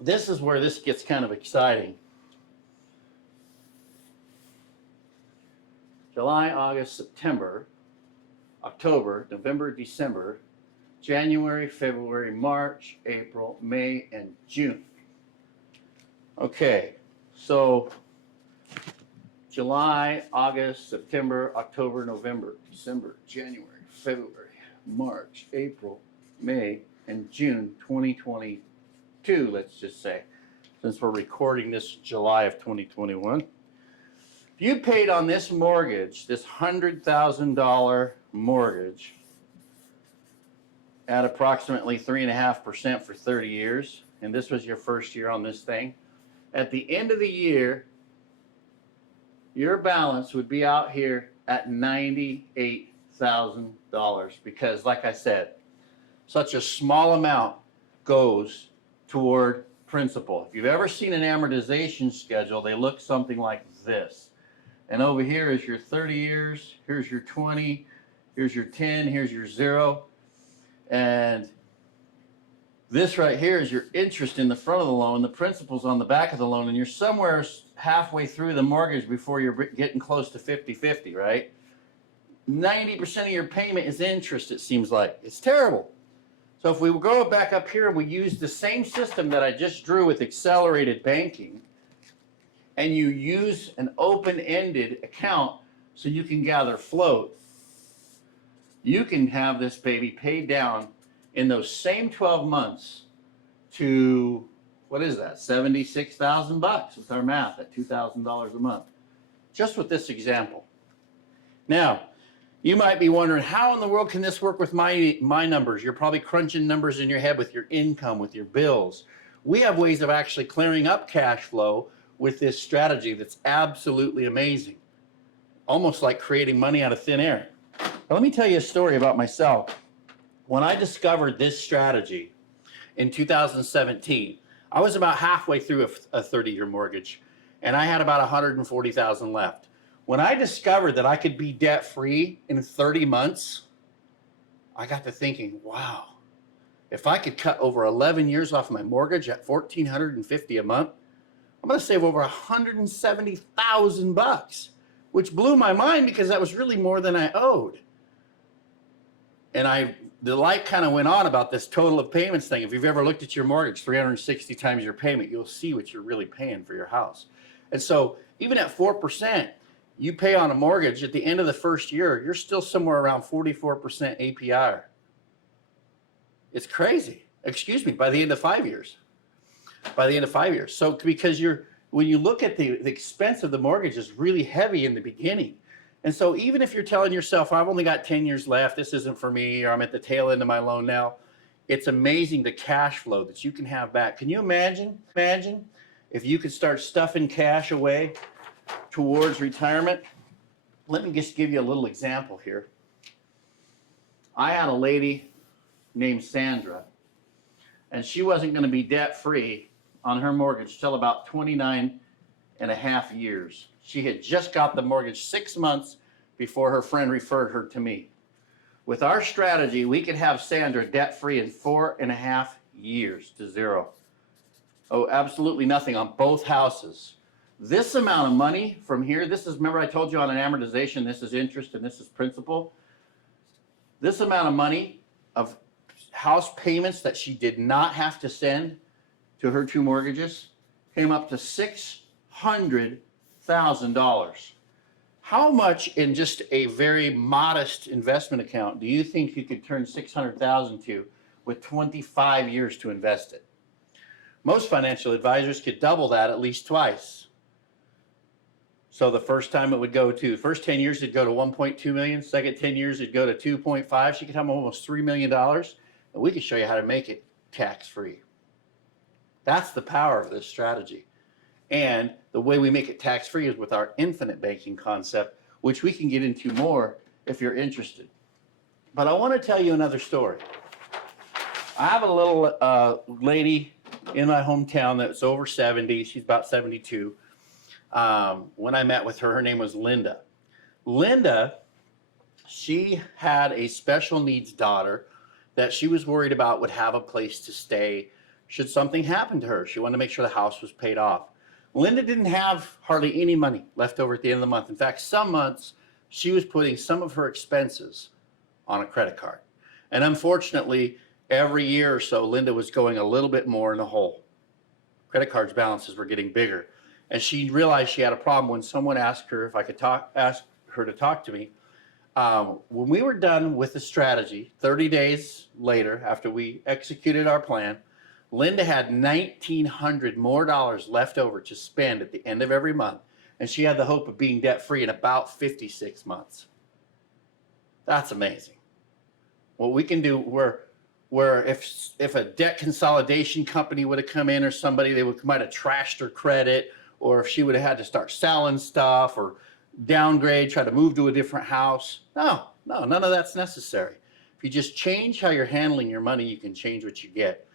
This is where this gets kind of exciting. July, August, September, October, November, December, January, February, March, April, May, and June. Okay, so July, August, September, October, November, December, January, February, March, April, May, and June 2022, let's just say, since we're recording this July of 2021. If you paid on this mortgage, this $100,000 mortgage, at approximately 3.5% for 30 years, and this was your first year on this thing, at the end of the year, your balance would be out here at $98,000 because, like I said, such a small amount goes toward principal. If you've ever seen an amortization schedule, they look something like this. And over here is your 30 years, here's your 20, here's your 10, here's your 0. And this right here is your interest in the front of the loan, the principal's on the back of the loan, and you're somewhere halfway through the mortgage before you're getting close to 50-50, right? 90% of your payment is interest, it seems like. It's terrible. So if we go back up here and we use the same system that I just drew with accelerated banking, and you use an open-ended account so you can gather float, you can have this baby paid down in those same 12 months to, what is that, 76,000 bucks with our math at $2,000 a month, just with this example. Now, you might be wondering, how in the world can this work with my numbers? You're probably crunching numbers in your head with your income, with your bills. We have ways of actually clearing up cash flow with this strategy that's absolutely amazing. Almost like creating money out of thin air. Now, let me tell you a story about myself. When I discovered this strategy in 2017, I was about halfway through a 30-year mortgage, and I had about $140,000 left. When I discovered that I could be debt-free in 30 months, I got to thinking, wow, if I could cut over 11 years off my mortgage at $1,450 a month, I'm going to save over $170,000, which blew my mind because that was really more than I owed. And the light kind of went on about this total of payments thing. If you've ever looked at your mortgage 360 times your payment, you'll see what you're really paying for your house. And so even at 4%, you pay on a mortgage at the end of the first year, you're still somewhere around 44% APR. It's crazy. Excuse me, by the end of 5 years. By the end of 5 years. So because when you look at the expense of the mortgage is really heavy in the beginning. And so even if you're telling yourself, I've only got 10 years left, this isn't for me, or I'm at the tail end of my loan now, it's amazing the cash flow that you can have back. Can you imagine if you could start stuffing cash away towards retirement? Let me just give you a little example here. I had a lady named Sandra, and she wasn't going to be debt-free on her mortgage till about 29 and a half years. She had just got the mortgage 6 months before her friend referred her to me. With our strategy, we could have Sandra debt-free in 4.5 years to zero. Oh, absolutely nothing on both houses. This amount of money from here, this is, remember I told you on an amortization, this is interest and this is principal. This amount of money of house payments that she did not have to send to her two mortgages came up to $600,000. How much in just a very modest investment account do you think you could turn $600,000 to with 25 years to invest it? Most financial advisors could double that at least twice. So the first time it would go to, first 10 years it'd go to 1.2 million, second 10 years it'd go to 2.5. She could have almost $3 million, and we could show you how to make it tax-free. That's the power of this strategy. And the way we make it tax-free is with our infinite banking concept, which we can get into more if you're interested. But I want to tell you another story. I have a little lady in my hometown that's over 70. She's about 72. When I met with her, her name was Linda. Linda, she had a special needs daughter that she was worried about would have a place to stay should something happen to her. She wanted to make sure the house was paid off. Linda didn't have hardly any money left over at the end of the month. In fact, some months she was putting some of her expenses on a credit card. And unfortunately, every year or so, Linda was going a little bit more in the hole. Credit cards balances were getting bigger. And she realized she had a problem when someone asked her if I could ask her to talk to me. When we were done with the strategy, 30 days later, after we executed our plan, Linda had $1,900 more left over to spend at the end of every month. And she had the hope of being debt-free in about 56 months. That's amazing. What we can do, where if a debt consolidation company would have come in or somebody, they might have trashed her credit, or if she would have had to start selling stuff or downgrade, try to move to a different house. No, none of that's necessary. If you just change how you're handling your money, you can change what you get.